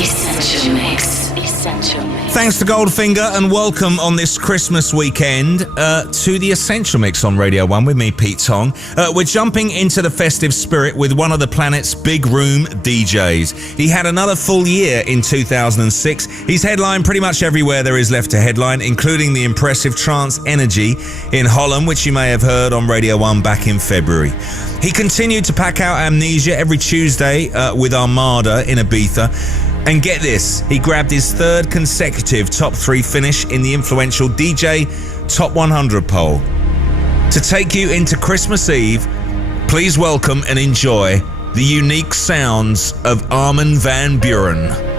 Essential Mix. Essential Mix. Thanks to Goldfinger and welcome on this Christmas weekend to the Essential Mix on Radio 1 with me, Pete Tong. We're jumping into the festive spirit with one of the planet's big room DJs. He had another full year in 2006. He's headlined pretty much everywhere there is left to headline, including the impressive Trance Energy in Holland, which you may have heard on Radio 1 back in February. He continued to pack out Amnesia every Tuesday with Armada in Ibiza. And get this, he grabbed his third consecutive top 3 finish in the influential DJ Top 100 poll. To take you into Christmas Eve, please welcome and enjoy the unique sounds of Armin van Buuren.